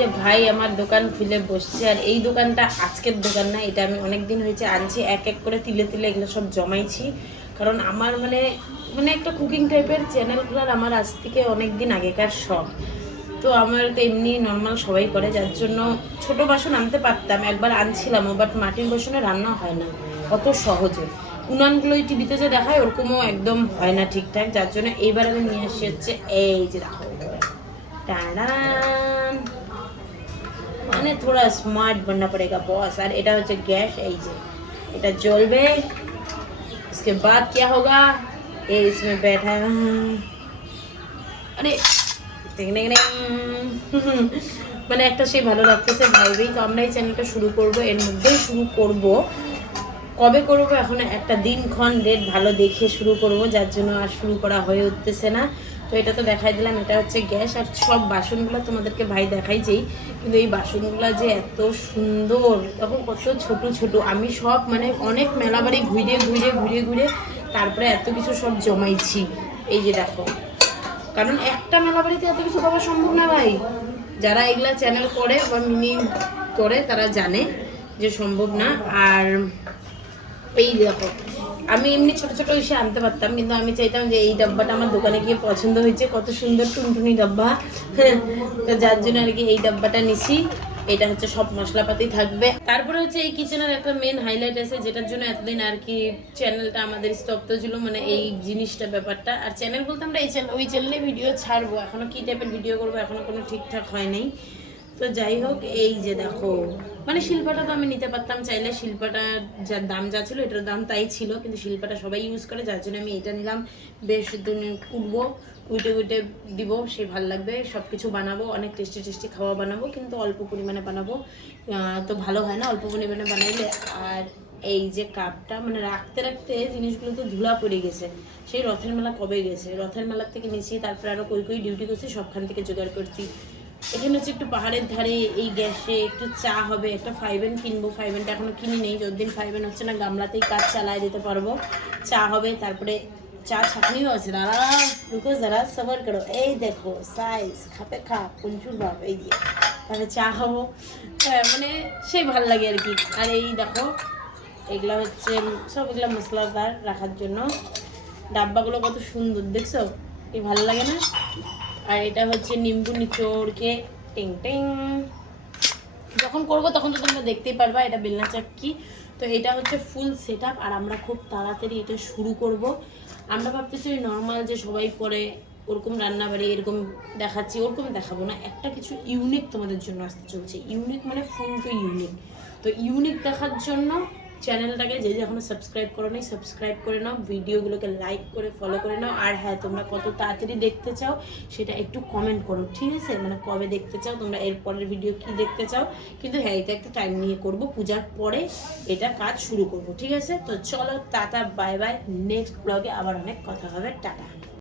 যে ভাই আমার দোকান খুলে বসছে। আর এই দোকানটা আজকের দোকান না, এটা আমি অনেক দিন হয়েছে আনছি, এক এক করে তিলে তিলে এগুলো সব জমাইছি। কারণ আমার মানে মানে একটা কুকিং টাইপের চ্যানেল খোলার আমার আজ থেকে অনেক দিন আগেকার শখ। তো আমার তো এমনি নর্মাল সবাই করে, যার জন্য ছোট বাসন আনতে পারতাম, একবার আনছিলামও বাট মাটির বাসনে রান্না হয় না, অত সহজে। উনানগুলো টিভিতে যে দেখায়, ওরকমও একদম হয় না ঠিকঠাক, যার জন্য এইবার আমি নিয়ে আসি হচ্ছে, এই যে দেখো। মানে थोड़ा स्मार्ट बनना पड़ेगा बॉस আর এটা হচ্ছে গ্যাস এই যে এটা জ্বলবে उसके बाद क्या होगा ये इसमें बैठा है আরে টিং টিং টিং। মানে একটা সেই ভালো লাগতেছে ভাইবেই তো আমরা এই চ্যানেলটা শুরু করব এর মধ্যেই শুরু করব কবে করব এখন একটা দিনক্ষণ ডেট ভালো দেখে শুরু করব যার জন্য আর শুরু করা হয়ে উঠতেছে না তো এটা তো দেখাই দিলাম, এটা হচ্ছে গ্যাস আর সব বাসনগুলো তোমাদেরকে ভাই দেখাইছেই, কিন্তু এই বাসনগুলো যে এত সুন্দর তখন কত ছোট ছোট, আমি সব মানে অনেক মেলাবাড়ি ঘুরে ঘুরে ঘুরে ঘুরে তারপরে এত কিছু সব জমাইছি, এই যে দেখো। কারণ একটা মেলাবাড়িতে এত কিছু পাওয়া সম্ভব না ভাই। যারা এগুলা চ্যানেল করে বা মিনি করে তারা জানে যে সম্ভব না। আর এই দেখো আমি এমনি ছোট ছোট এসে আনতে পারতাম, কিন্তু আমি চাইতাম যে এই ডাব্বাটা আমার দোকানে গিয়ে পছন্দ হয়েছে, কত সুন্দর টুনটুনি ডাব্বা। তো যার জন্য আর কি এই ডাব্বাটা নিছি। এটা হচ্ছে সব মশলাপাতি থাকবে। তারপরে হচ্ছে এই কিচেনের একটা মেন হাইলাইট আছে, যেটার জন্য এতদিন আর কি চ্যানেলটা আমাদের স্তব্ধ ছিল মানে এই জিনিসটা, ব্যাপারটা। আর চ্যানেল বলতে আমরা এই চ্যানেল ওই চ্যানেলে ভিডিও ছাড়বো। এখনও কি টাইপের ভিডিও করব, এখনও কোনো ঠিকঠাক হয় নাই। তো যাই হোক, এই যে দেখো। মানে শিল্পাটা তো আমি নিতে পারতাম, চাইলে শিল্পাটা যার দাম যা ছিল, এটার দাম তাই ছিল, কিন্তু শিল্পাটা সবাই ইউজ করে, যার জন্য আমি এটা নিলাম। বেশ কুটবো কুইটে কুইটে দিব, সে ভালো লাগবে। সব কিছু বানাবো, অনেক টেস্টি টেস্টি খাওয়া বানাবো, কিন্তু অল্প পরিমাণে বানাবো। তো ভালো হয় না, অল্প পরিমাণে বানাইলে। আর এই যে কাপটা মানে রাখতে রাখতে জিনিসগুলো তো ধুলা পড়ে গেছে। সেই রথের মেলা কবে গেছে? রথের মেলার থেকে নিয়েছি তারপরে আরও কই কই ডিউটি করছি, সবখান থেকে জোগাড় করছি। এখানে হচ্ছে একটু পাহাড়ের ধারে এই গ্যাসে একটু চা হবে, একটা ফাইভেন কিনবো ফাইভেনটা এখনও কিনি নেই, যতদিন ফাইভেন হচ্ছে না, গামলাতেই কাজ চালায় দিতে পারব। চা হবে, তারপরে চা ছাকনিও আছে, দাঁড়া রুকো যারা, সবার করো। এই দেখো সাইজ খাপে খাপ, কুঞ্চুর বাপ, এই যে। তাহলে চা খাব। মানে সেই ভালো লাগে আর কি। আর এই দেখো, এগুলা হচ্ছে, সব এগুলা মশলাদার রাখার জন্য। ডাব্বাগুলো কত সুন্দর, দেখছ? কি ভালো লাগে না? আর এটা হচ্ছে নিম্বু নিচোড়কে টিং টিং। যখন করব তখন তো তোমরা দেখতেই পারবা, এটা বেলনা চাক্কি তো এটা হচ্ছে ফুল সেট আর আমরা খুব তাড়াতাড়ি এটা শুরু করব। আমরা ভাবতেছি নর্মাল যে সবাই করে, ওরকম রান্নাবাড়ি এরকম দেখাচ্ছি, ওরকম দেখাবো না। একটা কিছু ইউনিক তোমাদের জন্য আসতে চলছে। ইউনিক মানে ফুল টু ইউনিক তো ইউনিক দেখার জন্য চ্যানেলটাকে যে যখন সাবস্ক্রাইব করো নাই সাবস্ক্রাইব করে নাও ভিডিওগুলোকে লাইক করে ফলো করে নাও। আর হ্যাঁ তোমরা কত তাড়াতাড়ি দেখতে চাও, সেটা একটু কমেন্ট করো, ঠিক আছে? মানে কবে দেখতে চাও, তোমরা এর পরের ভিডিও কি দেখতে চাও? কিন্তু হ্যাঁ এটা একটা টাইম নিয়ে করব, পূজার পরে এটা কাজ শুরু করব, ঠিক আছে? তো চলো, টাটা বাই বাই নেক্সট ব্লগে আবার অনেক কথা হবে, টাটা।